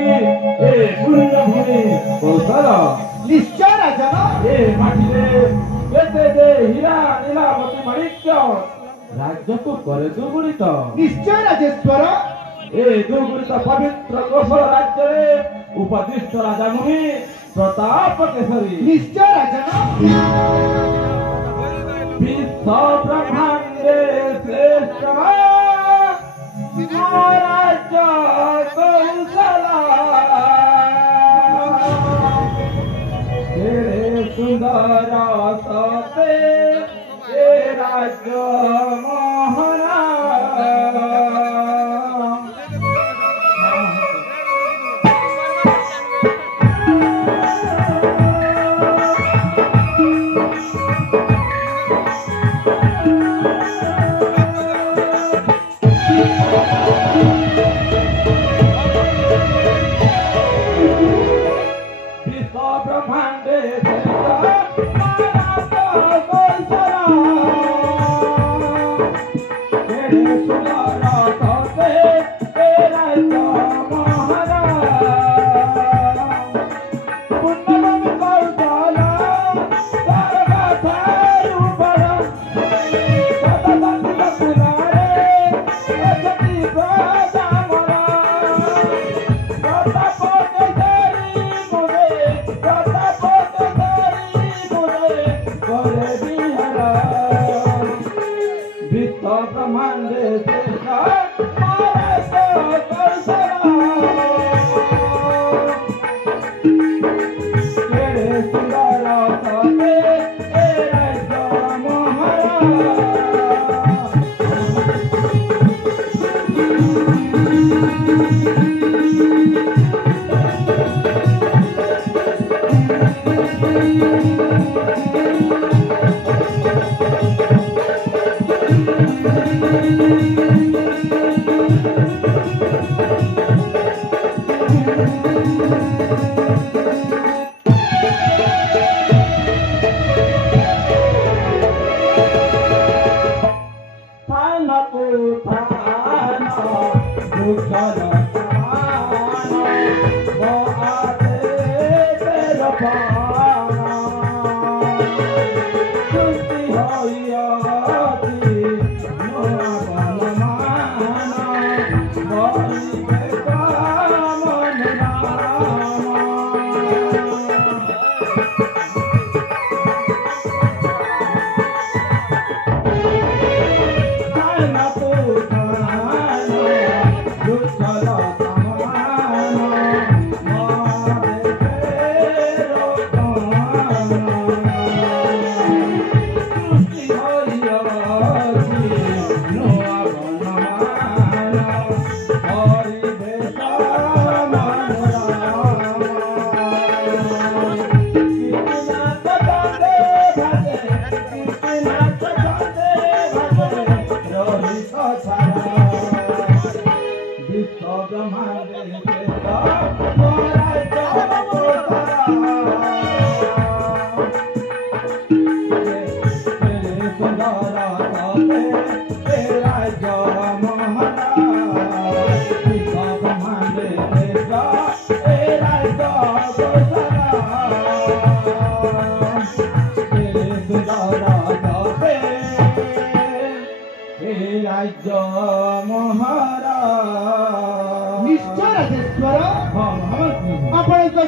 ए पूर्ण भूमि कौशल निश्चय राजन ए माटिरे एते जे हीरा नीलावती माणिक्य राज्य को करे दुर्गुणित निश्चय राजेश्वर ए दुर्गुणित पवित्र कौशल राज्य रे उपदिष्ट राजा मुनि प्रताप केसरी निश्चय राजन विश्व ब्रह्मांडे श्रेष्ठ महाराज कौशला तेरे सुंदर सते राज्य महाराज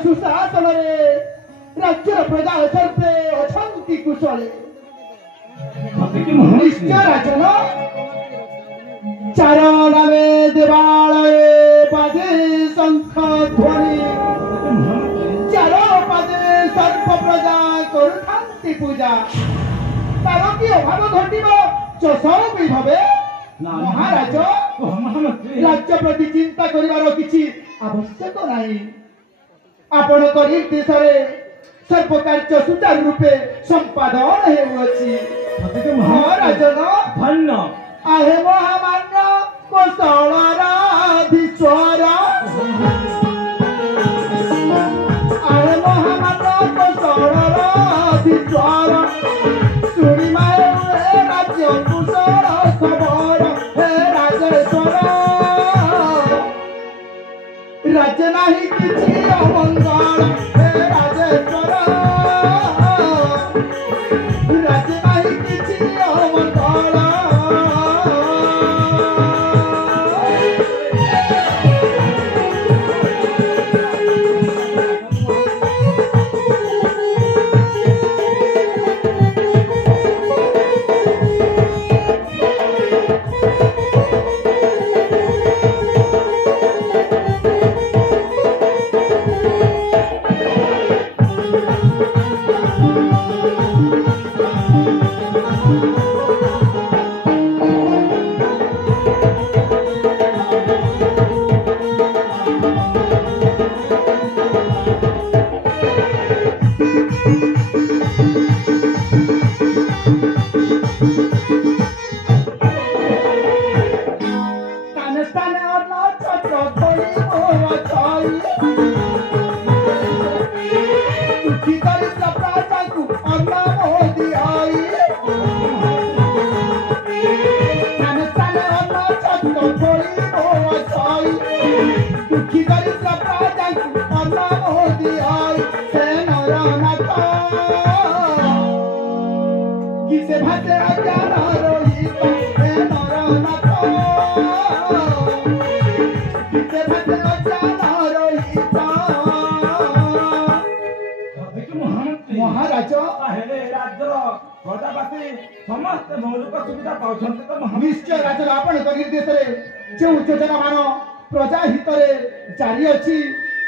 सुशासन राज्य प्रजा सर्वे अछंती कुशले निश्चय राजन चारणावे देवालये बाजे शंख ध्वनि चार पादे सर्व प्रजा करुथांती पूजा तार कि अभाव घटिब चषौ विभवे महाराज राज्य प्रति चिंता करिवार किछि आवश्यक नाही आपण निर्देश सर्व कार्य सुचारू रूपे संपादन हेउछि महाराजन धन्य आहे महामान्य कौशलराधीश्वर आहे महामान्य कौशलराधीश्वर सुनिमा राज्य कुशल खबर हे राजेश्वर ରାଜେ ନାହିଁ କିଛି ଅମଙ୍ଗଳ ହେ ରାଜେଶ୍ୱର ରାଜେ ନାହିଁ କିଛି ଅମଙ୍ଗଳ निश्चय राज्य आपण निर्देश जो योजना मान प्रजा हित जारी अच्छी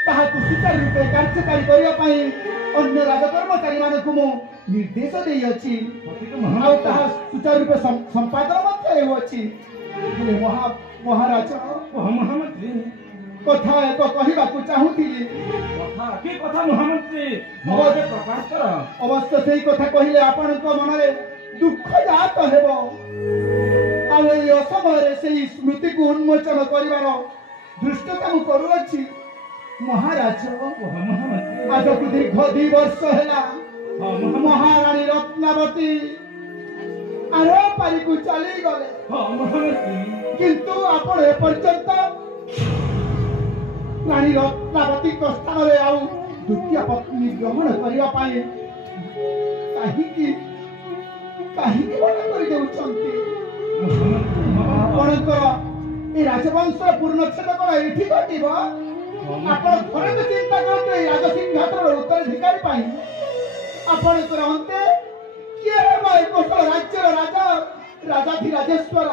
सुचारू रूपे कार्यकारी करने अन्य राजकर्मचारी मानक निर्देश सुचारू रूपे संपादन महाराज महामंत्री कथा एक कहवाक चाहूली अवश्य से कथा कहले आपण मन दुख जात हेब असमय से स्मृति को उन्मोचन कर दृष्टता करुअछि महाराज आज को दीर्घ 2 वर्ष है महारानी रत्नावती आरो पारी को चली गले किंतु आपण ए पर्यंत रानी रत्नावती स्थान रे आउ द्वितीय पत्नी ग्रहण करबा पाए काहिकी बना कर देउछंती आपणकर ए राजवंश पूर्णच्छेद कोन एठी घटिबो आपण थोड़े तो चिंता करते राज सिंहासन उत्तराधिकारी पाई आपणकर अंते किए हेबो ए कोशल राज्यर राजा राजाधिराजेश्वर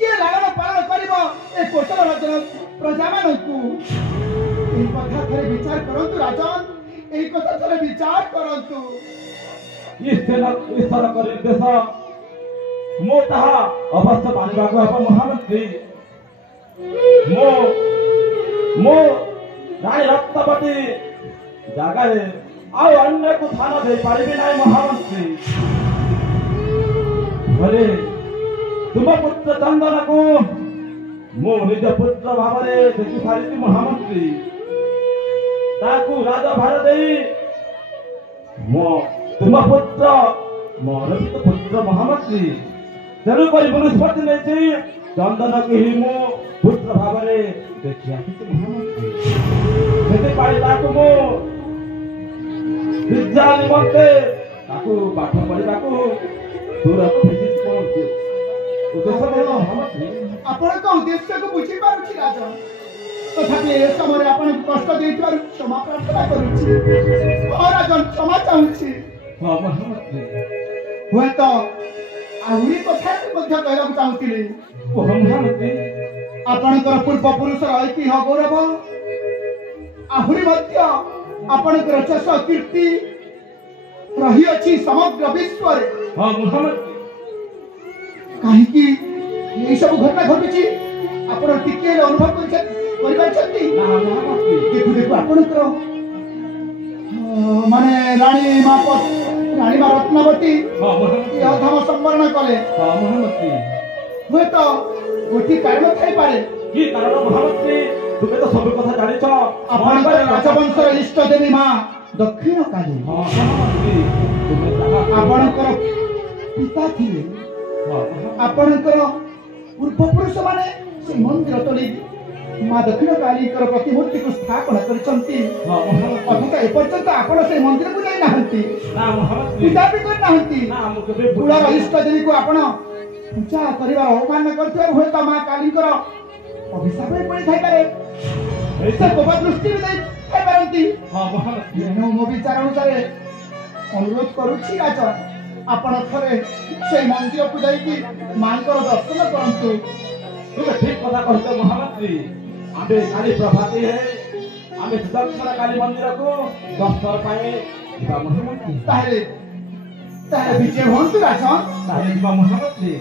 किए लालन पालन करिबो ए कोशल राज्यर प्रजा मानकू ए कथा थरे विचार करंतु राजन ए कथा थरे विचार करंतु ईश्वर कर देश मो ताहा अवश्य पानिबाक हेब महामंत्री मो रानी रत्नावती जगार आउ अन्य को स्थान दे पारिबे नाय महामंत्री भले तुम पुत्र चंदन को मो निज पुत्र भाव देखि सारी महामंत्री ताकू राजभार दे मो तुम पुत्र मोर पुत्र महामंत्री तेणु कर निष्पत्ति नहीं चंदन के ही मो पुत्र भाव देखी महामंत्री मो विद्या निमंते पाठ पढ़ा दूर उद्देश्य को बुझी पारुछि राजा तथापि ए समय आपण कष्ट देइबार क्षमा प्रार्थना करूछि महाराजन क्षमा चाहूछि हुए तो आहुरी कथा मध्य कहବାକୁ चाहूଥିଲି आपणकर पूर्व पुरुषर ऐतिह्य गौरव आहुरी मध्य आपणकर यश कीर्ति रही अछि समग्र विश्व रे कहीं ये सब घटना घटी आपण टिके अनुभव देखु देखु आपणकर माने रानी माँ रत्नावती अधम संवरण कले हुए तो गोटी कारण थाई पारे की कारण महामंत्री तुमे तो सब कथा जानिछ आपणकर राजवंशर इष्ट देवी माँ दक्षिण काली महामंत्री तुमे जहा आपणकर पिता थिले आपणकर पूर्व पुरुष माने से मंदिर तोली ମା ଦକ୍ଷିଣ କାଳୀଙ୍କର ପ୍ରତିମୂର୍ତ୍ତିକୁ ସ୍ଥାପନ କରିଛନ୍ତି। ହଁ ମହାମନ୍ତ୍ରୀ। ଅଥଚ ଏପର୍ଯ୍ୟନ୍ତ ଆପଣ ସେଇ ମନ୍ଦିରକୁ ଯାଇନାହାନ୍ତି, ନା ମହାମନ୍ତ୍ରୀ। ପୂଜା ବି କରିନାହାନ୍ତି। ନା ମୁଁ କେବେ କୁଳର ଇଷ୍ଟ ଦେବୀକୁ ଆପଣ ପୂଜା କରିବାର ଅବମାନନା କରିଥିବାରୁ ହୁଏତ ମା କାଳୀଙ୍କର ଅଭିଶାପ ପଡ଼ିଥାଇପାରେ, ସେ କୋପ ଦୃଷ୍ଟି ବି ଦେଇଥାଇପାରନ୍ତି। ହଁ ମହାମନ୍ତ୍ରୀ। ତେଣୁ ମୋ ବିଚାର ଅନୁସାରେ ଅନୁରୋଧ କରୁଛି ରାଜା, ଆପଣ ଥରେ ସେଇ ମନ୍ଦିରକୁ ଯାଇକି ମାଙ୍କର ଦର୍ଶନ କରନ୍ତୁ। ତୁମେ ଠିକ କଥା କହୁଛ ମହାମନ୍ତ୍ରୀ। ଆମେ କାଲି ପ୍ରଭାତୀ ହେ ଆମେ ଦକ୍ଷିଣ କାଳୀ ମନ୍ଦିରକୁ ଦର୍ଶନ ପାଇଁ ଯିବା ମହାମନ୍ତ୍ରୀ। ତାହେଲେ ବିଜୟ ହୁଅନ୍ତୁ ରାଜା। ତାହେଲେ ଯିବା ମହାମନ୍ତ୍ରୀ।